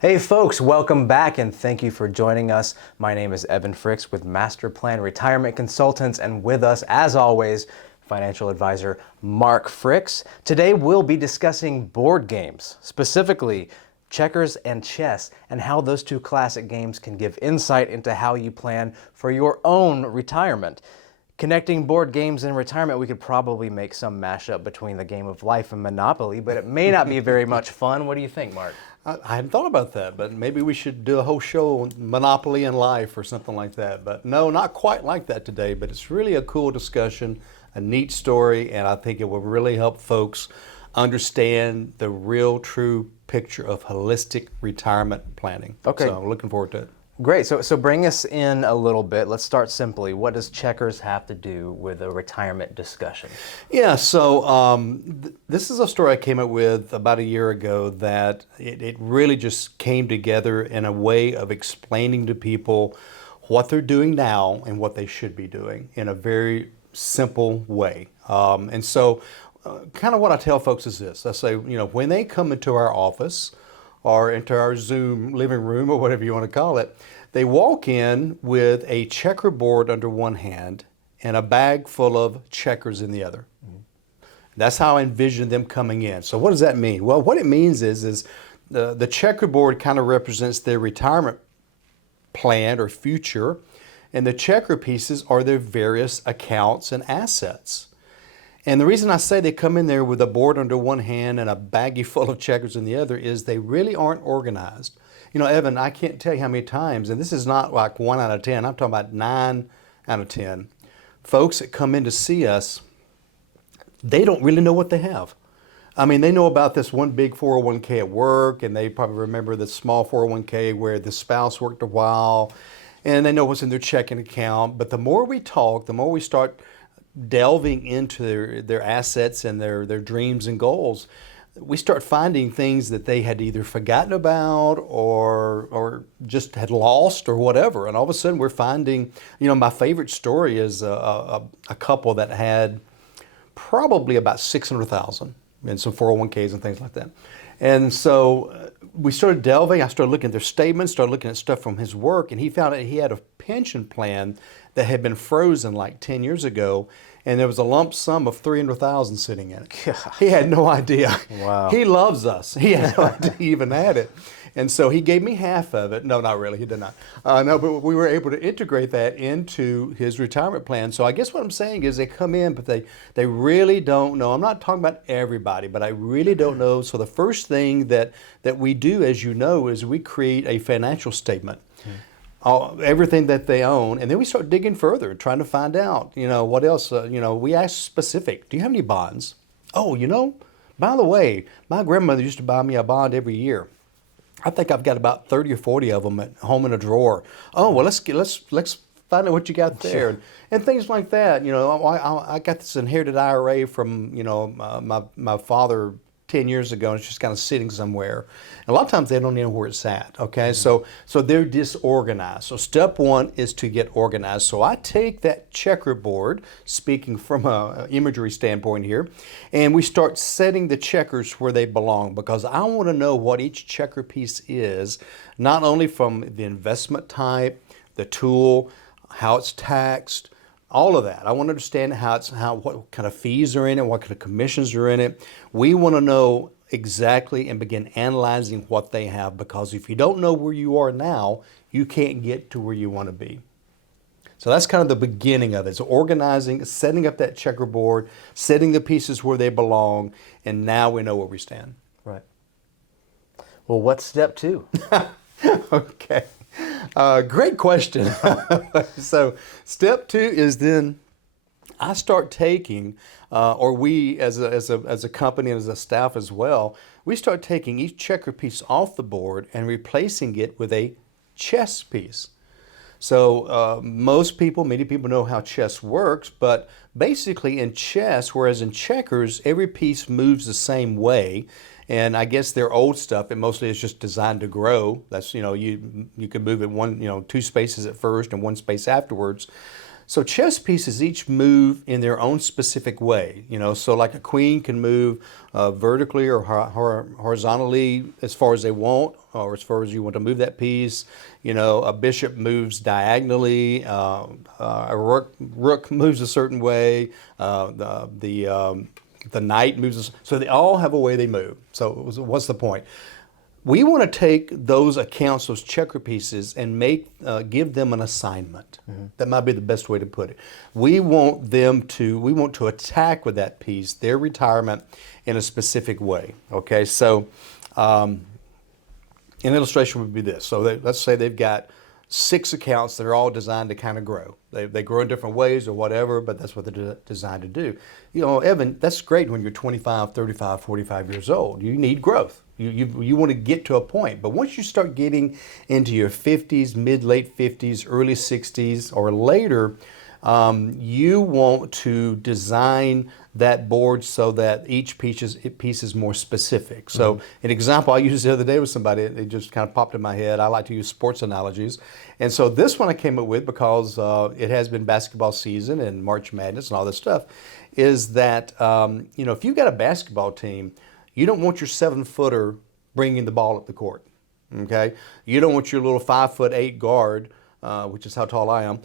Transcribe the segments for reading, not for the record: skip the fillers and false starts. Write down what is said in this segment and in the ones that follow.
Hey folks, welcome back and thank you for joining us. My name is Evan Fricks with Master Plan Retirement Consultants, and with us, as always, financial advisor Mark Fricks. Today we'll be discussing board games, specifically checkers and chess, and how those two classic games can give insight into how you plan for your own retirement. Connecting board games and retirement, we could probably make some mashup between the game of life and Monopoly, but it may not be very much fun. What do you think, Mark? I hadn't thought about that, but maybe we should do a whole show on Monopoly and life or something like that. But no, not quite like that today, but it's really a cool discussion, a neat story, and I think it will really help folks understand the real true picture of holistic retirement planning. Okay. So looking forward to it. Great. So bring us in a little bit. Let's start simply. What does checkers have to do with a retirement discussion? Yeah, so this is a story I came up with about a year ago that it really just came together in a way of explaining to people what they're doing now and what they should be doing in a very simple way. And so kind of what I tell folks is this. I say, when they come into our office or into our Zoom living room or whatever you want to call it, they walk in with a checkerboard under one hand and a bag full of checkers in the other. Mm-hmm. That's how I envision them coming in. So what does that mean? Well, what it means is the checkerboard kind of represents their retirement plan or future, and the checker pieces are their various accounts and assets. And the reason I say they come in there with a board under one hand and a baggie full of checkers in the other is they really aren't organized. Evan, I can't tell you how many times, and this is not like 1 out of 10, I'm talking about 9 out of 10. Folks that come in to see us, they don't really know what they have. I mean, they know about this one big 401k at work, and they probably remember the small 401k where the spouse worked a while, and they know what's in their checking account. But the more we talk, the more we start delving into their assets and their dreams and goals, we start finding things that they had either forgotten about or just had lost or whatever. And all of a sudden we're finding, my favorite story is a couple that had probably about 600,000 in some 401ks and things like that. And so we started delving. I started looking at their statements, started looking at stuff from his work, and he found out he had a pension plan that had been frozen like 10 years ago, and there was a lump sum of 300,000 sitting in it. God. He had no idea. Wow. He loves us. He had no idea he even had it. And so he gave me half of it. No, not really. He did not. No, but we were able to integrate that into his retirement plan. So I guess what I'm saying is they come in, but they really don't know. I'm not talking about everybody, but I really don't know. So the first thing that we do, as you know, is we create a financial statement. Everything that they own, and then we start digging further, trying to find out, what else. We ask specific. Do you have any bonds? Oh, by the way, my grandmother used to buy me a bond every year. I think I've got about 30 or 40 of them at home in a drawer. Oh, well, let's find out what you got there, and things like that. I got this inherited IRA from my father 10 years ago, and it's just kind of sitting somewhere. And a lot of times they don't know where it's at, okay? Mm-hmm. So they're disorganized. So step one is to get organized. So I take that checkerboard, speaking from an imagery standpoint here, and we start setting the checkers where they belong, because I want to know what each checker piece is, not only from the investment type, the tool, how it's taxed, all of that. I want to understand what kind of fees are in it, what kind of commissions are in it. We want to know exactly and begin analyzing what they have, because if you don't know where you are now, you can't get to where you want to be. So that's kind of the beginning of it. So organizing, setting up that checkerboard, setting the pieces where they belong, and now we know where we stand. Right. Well, what's step 2? Okay. Great question. So step 2 is then I start taking, or we as a company and as a staff as well, we start taking each checker piece off the board and replacing it with a chess piece. So many people know how chess works, but basically in chess, whereas in checkers, every piece moves the same way. And I guess their old stuff, it mostly is just designed to grow. That's, you can move it 2 spaces at first and 1 space afterwards. So chess pieces each move in their own specific way. So like a queen can move vertically or horizontally as far as they want, or as far as you want to move that piece. A bishop moves diagonally. A rook moves a certain way. The knight moves. So they all have a way they move. So what's the point? We want to take those accounts, those checker pieces, and give them an assignment. That might be the best way to put it. We want to attack with that piece their retirement in a specific way. Okay, so an illustration would be this. So let's say they've got 6 accounts that are all designed to kind of grow. They grow in different ways or whatever, but that's what they're designed to do. Evan, that's great when you're 25, 35, 45 years old. You need growth. You want to get to a point. But once you start getting into your 50s, late 50s, early 60s, or later, you want to design that board so that each piece is more specific. So an example I used the other day with somebody, it just kind of popped in my head. I like to use sports analogies. And so this one I came up with because it has been basketball season and March Madness and all this stuff, is that, if you've got a basketball team, you don't want your 7-footer bringing the ball up the court, okay? You don't want your little 5'8" guard, which is how tall I am,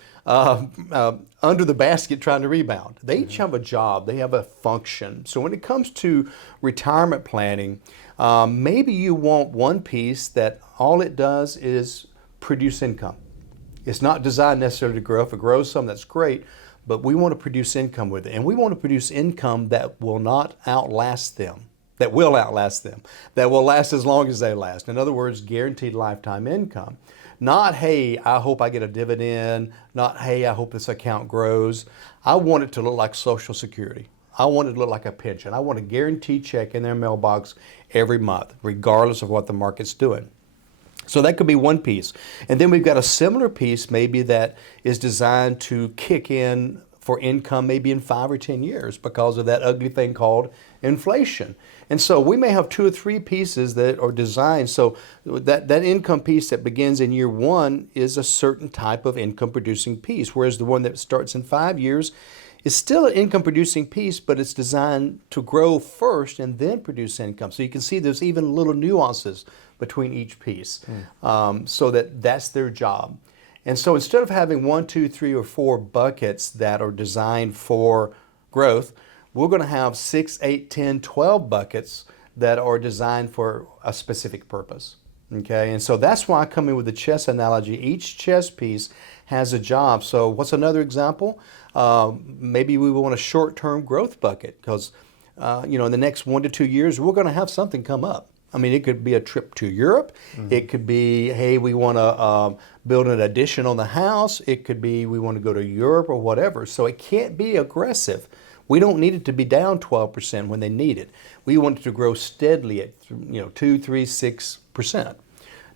under the basket trying to rebound. They each have a job. They have a function. So when it comes to retirement planning, maybe you want one piece that all it does is produce income. It's not designed necessarily to grow. If it grows some, that's great. But we want to produce income with it. And we want to produce income that will not outlast them. That will last as long as they last. In other words, guaranteed lifetime income. Not, hey, I hope I get a dividend. Not, hey, I hope this account grows. I want it to look like Social Security. I want it to look like a pension. I want a guaranteed check in their mailbox every month, regardless of what the market's doing. So that could be one piece. And then we've got a similar piece maybe that is designed to kick in for income maybe in 5 or 10 years because of that ugly thing called inflation. And so we may have 2 or 3 pieces that are designed. So that income piece that begins in year 1 is a certain type of income producing piece, whereas the one that starts in 5 years is still an income producing piece, but it's designed to grow first and then produce income. So you can see there's even little nuances between each piece, so that's their job. And so instead of having 1, 2, 3, or 4 buckets that are designed for growth, we're going to have 6, 8, 10, 12 buckets that are designed for a specific purpose. Okay, and so that's why I come in with the chess analogy. Each chess piece has a job. So what's another example? Maybe we want a short-term growth bucket because, in the next 1 to 2 years, we're going to have something come up. I mean, it could be a trip to Europe. It could be, hey, we want to build an addition on the house. It could be we want to go to Europe or whatever. So it can't be aggressive. We don't need it to be down 12% when they need it. We want it to grow steadily at 2, 3, 6%.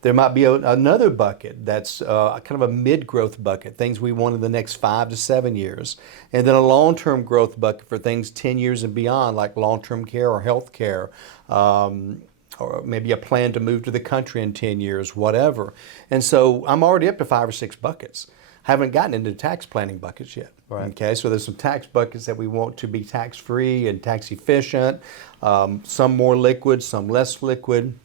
There might be another bucket that's kind of a mid-growth bucket, things we want in the next 5 to 7 years. And then a long-term growth bucket for things 10 years and beyond, like long-term care or health care, or maybe a plan to move to the country in 10 years, whatever. And so I'm already up to 5 or 6 buckets. Haven't gotten into tax planning buckets yet. Right. Okay, so there's some tax buckets that we want to be tax-free and tax efficient, some more liquid, some less liquid.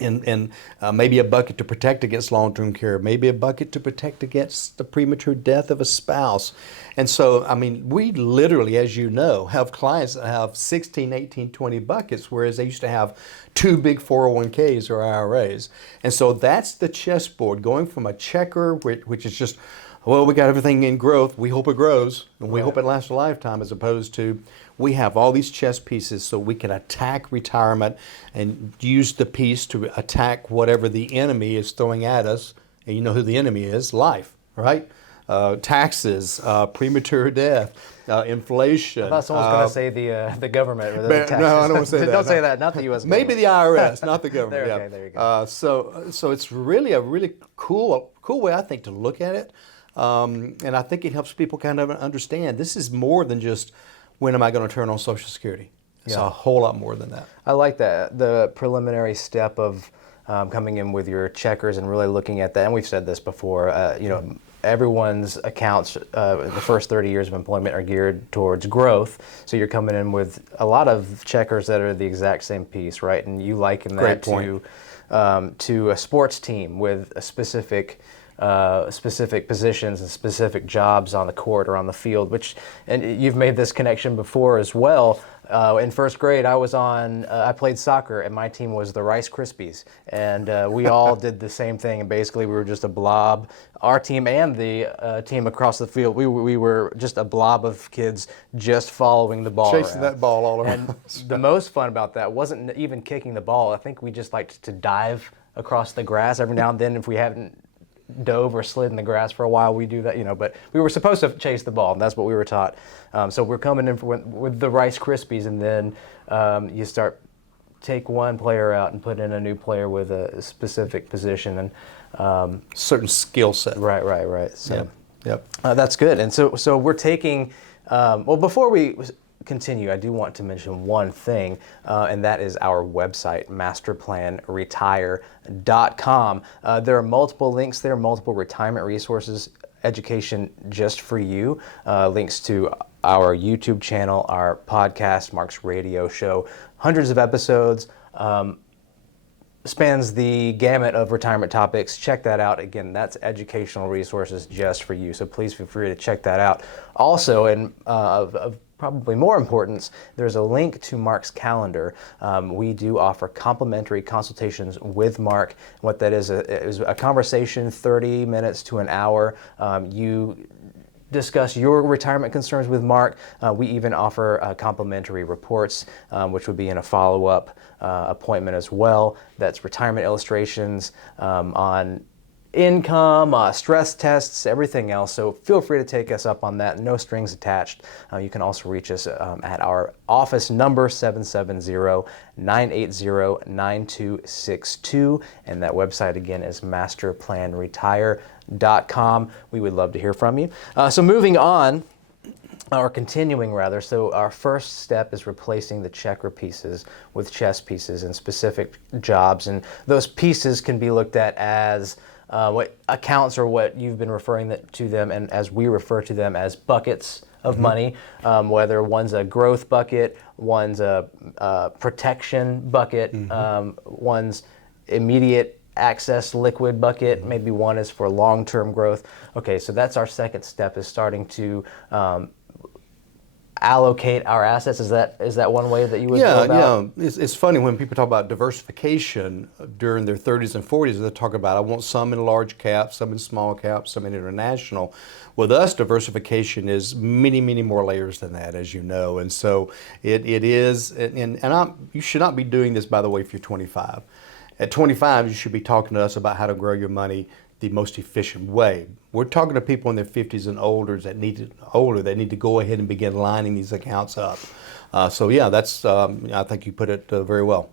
And maybe a bucket to protect against long-term care, maybe a bucket to protect against the premature death of a spouse. And so, I mean, we literally, as you know, have clients that have 16, 18, 20 buckets, whereas they used to have 2 big 401ks or IRAs. And so that's the chessboard, going from a checker, which is just, well, we got everything in growth, we hope it grows, and we hope it lasts a lifetime, as opposed to we have all these chess pieces so we can attack retirement and use the piece to attack whatever the enemy is throwing at us. And you know who the enemy is? Life, right? Taxes, premature death, inflation. I thought someone was going to say the government or the taxes. No, I don't want to say that. Don't say that, not the U.S. government. Maybe the IRS, not the government. Okay, there you go. So it's really a really cool way, I think, to look at it. And I think it helps people kind of understand this is more than just, when am I going to turn on Social Security? It's a whole lot more than that. I like that, the preliminary step of coming in with your checkers and really looking at that. And we've said this before, everyone's accounts in the first 30 years of employment are geared towards growth. So you're coming in with a lot of checkers that are the exact same piece, right? And you liken that to a sports team with a specific positions and specific jobs on the court or on the field, and you've made this connection before as well. In first grade, I played soccer, and my team was the Rice Krispies, and we all did the same thing. And basically, we were just a blob. Our team and the team across the field, we were just a blob of kids just following the ball, chasing around. that ball all around. And the most fun about that wasn't even kicking the ball. I think we just liked to dive across the grass every now and then. If we haven't dove or slid in the grass for a while, we do that, but we were supposed to chase the ball, and that's what we were taught. So we're coming in with the Rice Krispies, and then you take one player out and put in a new player with a specific position and certain skill set. Right. So yep. That's good. And so we're taking, well, before we continue, I do want to mention one thing, and that is our website, masterplanretire.com. There are multiple links there, multiple retirement resources, education just for you, links to our YouTube channel, our podcast, Mark's radio show, hundreds of episodes, spans the gamut of retirement topics. Check that out. Again, that's educational resources just for you. So please feel free to check that out. Also, and of probably more importance, there's a link to Mark's calendar. We do offer complimentary consultations with Mark. What that is a conversation, 30 minutes to an hour. You discuss your retirement concerns with Mark. We even offer complimentary reports, which would be in a follow-up appointment as well. That's retirement illustrations on income, stress tests, everything else. So feel free to take us up on that. No strings attached. You can also reach us at our office number, 770-980-9262. And that website again is masterplanretire.com. We would love to hear from you. So moving on, or continuing rather, so our first step is replacing the checker pieces with chess pieces in specific jobs. And those pieces can be looked at as what accounts or what you've been referring to them, and as we refer to them as buckets of money, whether one's a growth bucket, one's a protection bucket, one's immediate access liquid bucket, maybe one is for long-term growth. Okay, so that's our second step, is starting to allocate our assets. Is that one way that you would go about? Yeah. It's funny when people talk about diversification during their 30s and 40s, they talk about, I want some in large cap, some in small cap, some in international. With us, diversification is many, many more layers than that, as you know. And so it is, you should not be doing this, by the way, if you're 25. At 25, you should be talking to us about how to grow your money the most efficient way. We're talking to people in their 50s and older that need to go ahead and begin lining these accounts up. So yeah, that's I think you put it very well.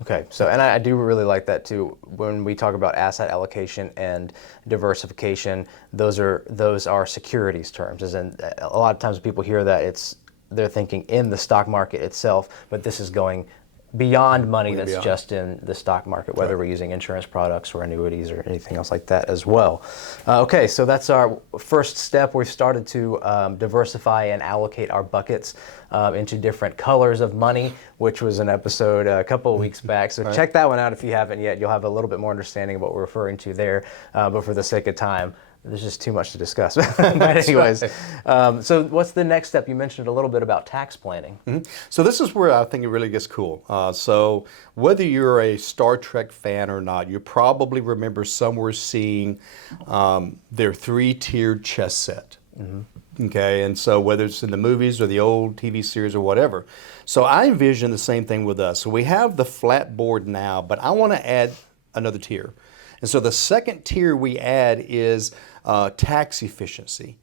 Okay, so and I do really like that too. When we talk about asset allocation and diversification, those are securities terms. As in, a lot of times people hear that they're thinking in the stock market itself, but this is going beyond money that's just in the stock market, whether we're using insurance products or annuities or anything else like that as well. Okay, so that's our first step. We've started to diversify and allocate our buckets into different colors of money, which was an episode a couple of weeks back. So check that one out if you haven't yet. You'll have a little bit more understanding of what we're referring to there. But for the sake of time, there's just too much to discuss. But anyways, so what's the next step? You mentioned a little bit about tax planning. So this is where I think it really gets cool. So whether you're a Star Trek fan or not, you probably remember somewhere seeing their 3-tiered chess set. Okay, and so whether it's in the movies or the old TV series or whatever. So I envision the same thing with us. So we have the flat board now, but I want to add another tier. And so the second tier we add is tax efficiency,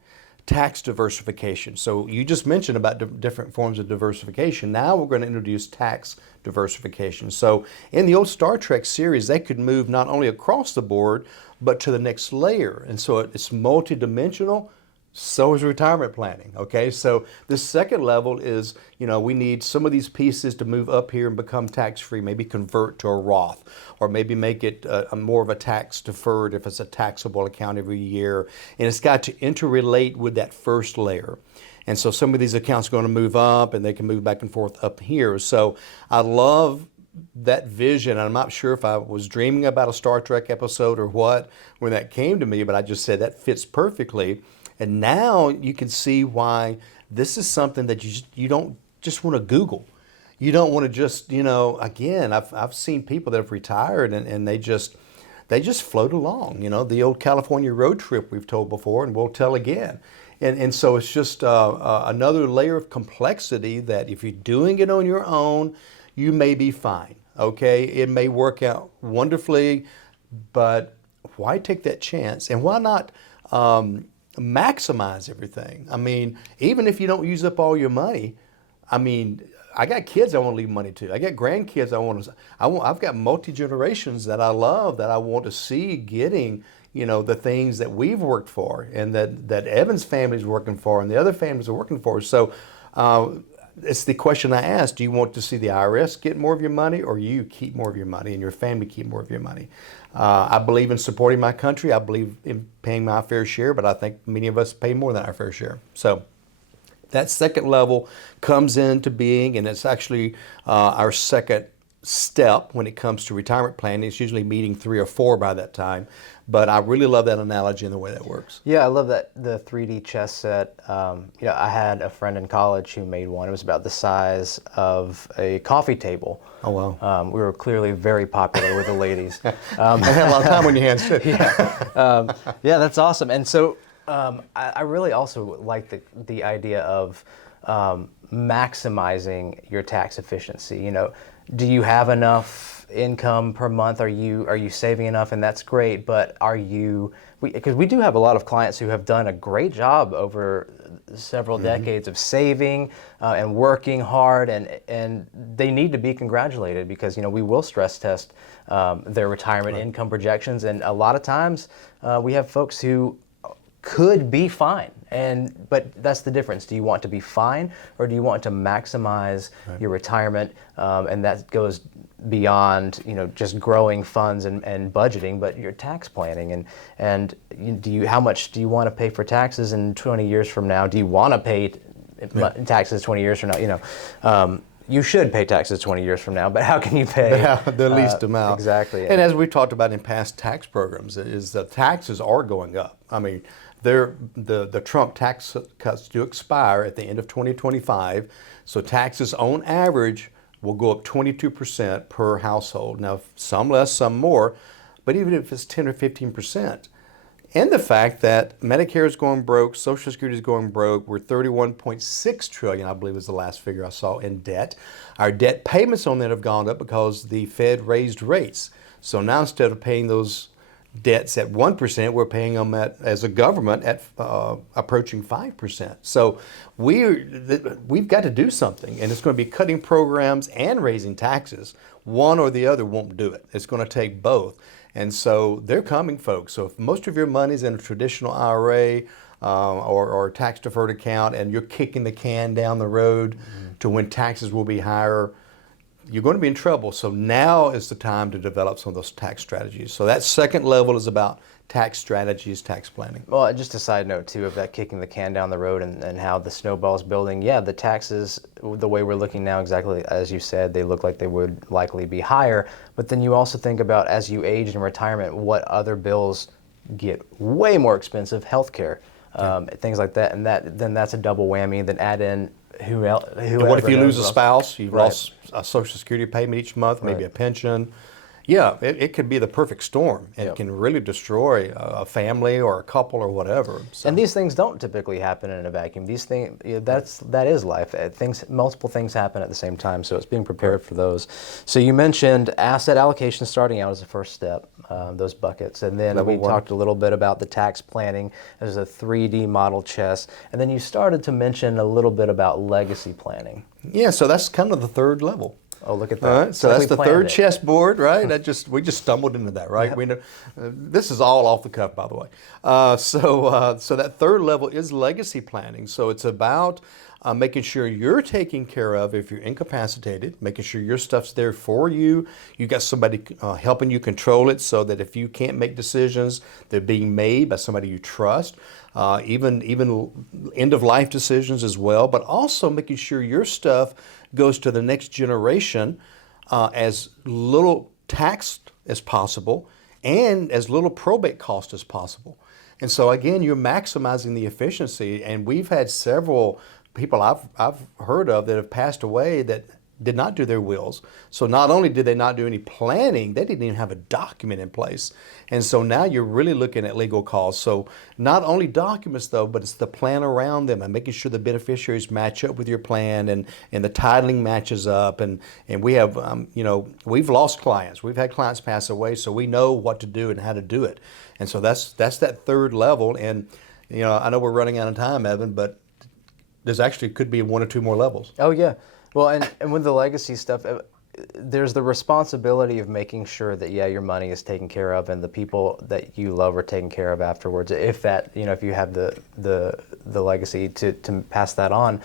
tax diversification. So you just mentioned about different forms of diversification. Now we're going to introduce tax diversification. So in the old Star Trek series, they could move not only across the board, but to the next layer. And so it's multidimensional So is retirement planning. Okay, so the second level is, we need some of these pieces to move up here and become tax free, maybe convert to a Roth, or maybe make it a more of a tax deferred if it's a taxable account every year. And it's got to interrelate with that first layer. And so some of these accounts are going to move up and they can move back and forth up here. So I love that vision. I'm not sure if I was dreaming about a Star Trek episode or what when that came to me, but I just said that fits perfectly. And now you can see why this is something that you don't just want to Google. You don't want to just, again, I've seen people that have retired and they just float along, the old California road trip we've told before and we'll tell again. And so it's just another layer of complexity that if you're doing it on your own, you may be fine, okay? It may work out wonderfully, but why take that chance? And why not maximize everything? I mean, even if you don't use up all your money, I mean, I got kids I want to leave money to. I got grandkids I've got multi-generations that I love that I want to see getting, the things that we've worked for and that Evan's family's working for and the other families are working for. So it's the question I asked, do you want to see the IRS get more of your money or you keep more of your money and your family keep more of your money? I believe in supporting my country. I believe in paying my fair share, but I think many of us pay more than our fair share. So that second level comes into being, and it's actually our second step when it comes to retirement planning. It's usually meeting 3 or 4 by that time, but I really love that analogy and the way that works. Yeah, I love that, the 3D chess set. I had a friend in college who made one. It was about the size of a coffee table. Oh, wow. We were clearly very popular with the ladies. And had a lot of time on your hands, too. Yeah, that's awesome. And so I really also like the idea of maximizing your tax efficiency. Do you have enough income per month? Are you saving enough? And that's great, but because we do have a lot of clients who have done a great job over several decades of saving and working hard, and they need to be congratulated because we will stress test their retirement income projections, and a lot of times we have folks who could be fine, but that's the difference. Do you want to be fine, or do you want to maximize your retirement? And that goes beyond just growing funds and budgeting, but your tax planning and how much do you want to pay for taxes in 20 years from now? Do you want to pay taxes 20 years from now? You should pay taxes 20 years from now, but how can you pay the least amount? Exactly. And as we've talked about in past tax programs, is the taxes are going up. I mean, the Trump tax cuts do expire at the end of 2025, so taxes on average will go up 22% per household. Now, some less, some more, but even if it's 10 or 15%, and the fact that Medicare is going broke, Social Security is going broke, we're $31.6 trillion, I believe is the last figure I saw, in debt. Our debt payments on that have gone up because the Fed raised rates. So now instead of paying those debts at 1%, we're paying them as a government at approaching 5%. So we've got to do something, and it's going to be cutting programs and raising taxes. One or the other won't do it. It's going to take both. And so they're coming, folks. So if most of your money's in a traditional IRA or tax deferred account and you're kicking the can down the road to when taxes will be higher, you're going to be in trouble. So now is the time to develop some of those tax strategies. So that second level is about tax strategies, tax planning. Well, just a side note too of that kicking the can down the road and how the snowball's building. Yeah, the taxes, the way we're looking now, exactly as you said, they look like they would likely be higher. But then you also think about as you age in retirement, what other bills get way more expensive, healthcare, things like that, and then that's a double whammy. Then add in whoever. And what if you lose a spouse? You've lost a Social Security payment each month, maybe a pension. Yeah, it could be the perfect storm. It can really destroy a family or a couple or whatever. So. And these things don't typically happen in a vacuum. These things, that is life. Multiple things happen at the same time, so it's being prepared for those. So you mentioned asset allocation starting out as the first step, those buckets, and then we talked a little bit about the tax planning as a 3D model chess, and then you started to mention a little bit about legacy planning. Yeah, so that's kind of the third level. Oh, look at that. All right, so Like that's we the planned third it. chessboard, right? We just stumbled into that, right? We know, this is all off the cuff, by the way. So that third level is legacy planning. So it's about making sure you're taken care of if you're incapacitated, making sure your stuff's there for you. You got somebody helping you control it, so that if you can't make decisions, they're being made by somebody you trust. Even end of life decisions as well, but also making sure your stuff goes to the next generation as little taxed as possible and as little probate cost as possible. And so again, you're maximizing the efficiency. And we've had several people I've heard of that have passed away that did not do their wills. So not only did they not do any planning, they didn't even have a document in place. And so now you're really looking at legal costs. So not only documents though, but it's the plan around them and making sure the beneficiaries match up with your plan and the titling matches up. And we have, we've lost clients. We've had clients pass away, so we know what to do and how to do it. And so that's that third level. And, I know we're running out of time, Evan, but there's actually could be one or two more levels. Oh, yeah. Well, and with the legacy stuff, there's the responsibility of making sure that, your money is taken care of and the people that you love are taken care of afterwards. If that, if you have the legacy to pass that on.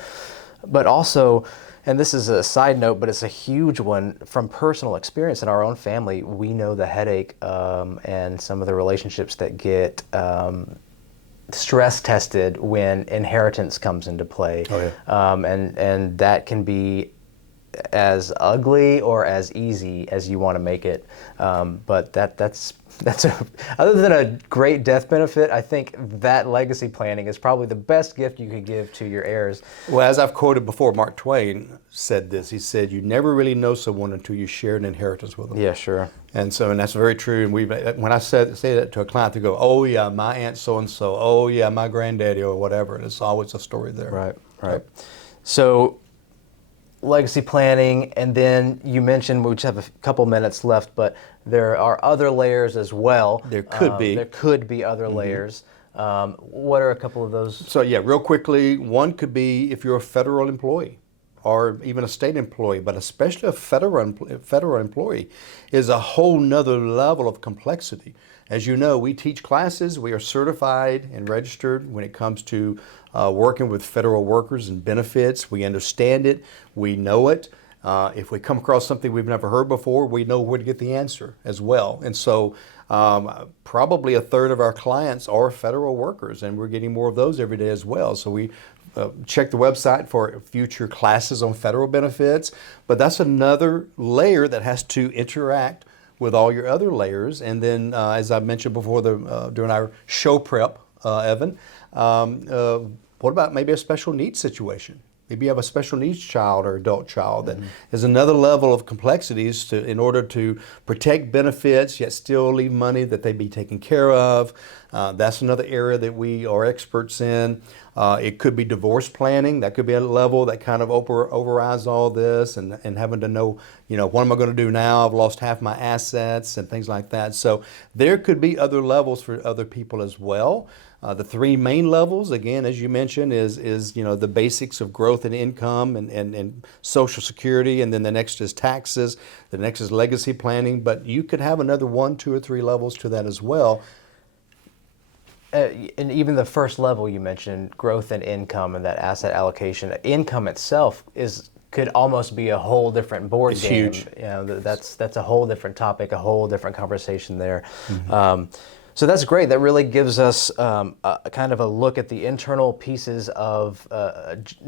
But also, and this is a side note, but it's a huge one from personal experience in our own family. We know the headache and some of the relationships that get stress tested when inheritance comes into play. Oh, yeah. And that can be as ugly or as easy as you want to make it. But that's other than a great death benefit, I think that legacy planning is probably the best gift you could give to your heirs. Well, as I've quoted before, Mark Twain said this. He said, "You never really know someone until you share an inheritance with them." Yeah, sure. And that's very true. And when I say that to a client, they go, "Oh yeah, my aunt so and so. Oh yeah, my granddaddy or whatever." And it's always a story there. Right. So, legacy planning, and then you mentioned, we just have a couple minutes left, but there are other layers as well. There could be. There could be other layers. What are a couple of those? So yeah, real quickly, one could be if you're a federal employee or even a state employee, but especially a federal employee is a whole nother level of complexity. As you know, we teach classes, we are certified and registered when it comes to working with federal workers and benefits. We understand it, we know it. If we come across something we've never heard before, we know where to get the answer as well. And so probably a third of our clients are federal workers, and we're getting more of those every day as well. So we check the website for future classes on federal benefits, but that's another layer that has to interact with all your other layers. And then, as I mentioned before, during our show prep, Evan, what about maybe a special needs situation? Maybe you have a special needs child or adult child that is another level of complexities in order to protect benefits, yet still leave money that they be taken care of. That's another area that we are experts in. It could be divorce planning. That could be a level that kind of overrides all this and having to know, what am I going to do now? I've lost half my assets and things like that. So there could be other levels for other people as well. The three main levels, again, as you mentioned, is the basics of growth and income and Social Security, and then the next is taxes, the next is legacy planning, but you could have another 1, 2, or 3 levels to that as well. And even the first level you mentioned, growth and income and that asset allocation, income itself could almost be a whole different board it's game. Huge. That's a whole different topic, a whole different conversation there. So that's great. That really gives us a kind of a look at the internal pieces of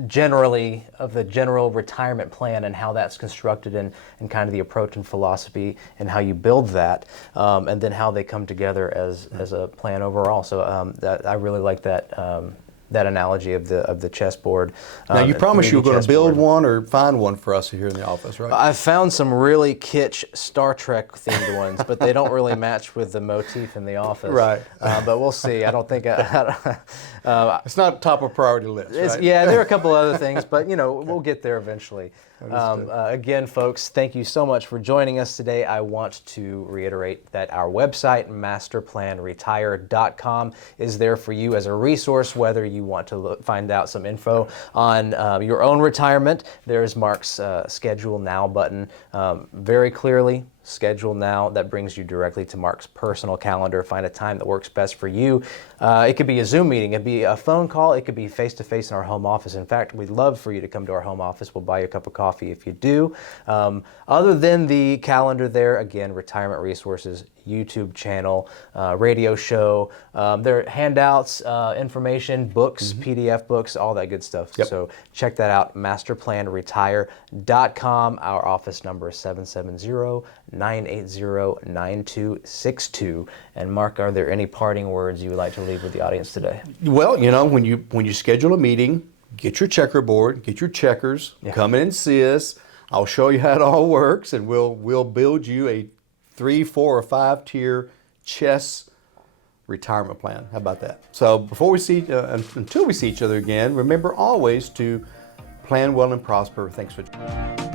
generally of the general retirement plan and how that's constructed and kind of the approach and philosophy and how you build that, and then how they come together as a plan overall. So I really like that analogy of the chessboard. Now you promised you were going to build chessboard. one or find one for us here in the office, right? I've found some really kitsch Star Trek themed ones, but they don't really match with the motif in the office. Right. But we'll see. I don't think It's not top of priority list, right? Yeah, there are a couple other things, but we'll get there eventually. Again, folks, thank you so much for joining us today. I want to reiterate that our website, masterplanretire.com, is there for you as a resource, whether you want to find out some info on your own retirement. There's Mark's Schedule Now button very clearly. Schedule Now, that brings you directly to Mark's personal calendar. Find a time that works best for you. It could be a Zoom meeting, it could be a phone call, it could be face-to-face in our home office. In fact, we'd love for you to come to our home office. We'll buy you a cup of coffee if you do. Other than the calendar there, again, Retirement Resources YouTube channel, radio show. There are handouts, information, books, PDF books, all that good stuff. Yep. So check that out, masterplanretire.com. Our office number is 770-980-9262. And Mark, are there any parting words you would like to leave with the audience today? Well, when you schedule a meeting, get your checkerboard, get your checkers, come in and see us. I'll show you how it all works, and we'll build you a 3, 4, or 5-tier chess retirement plan. How about that? So until we see each other again, remember always to plan well and prosper. Thanks for joining.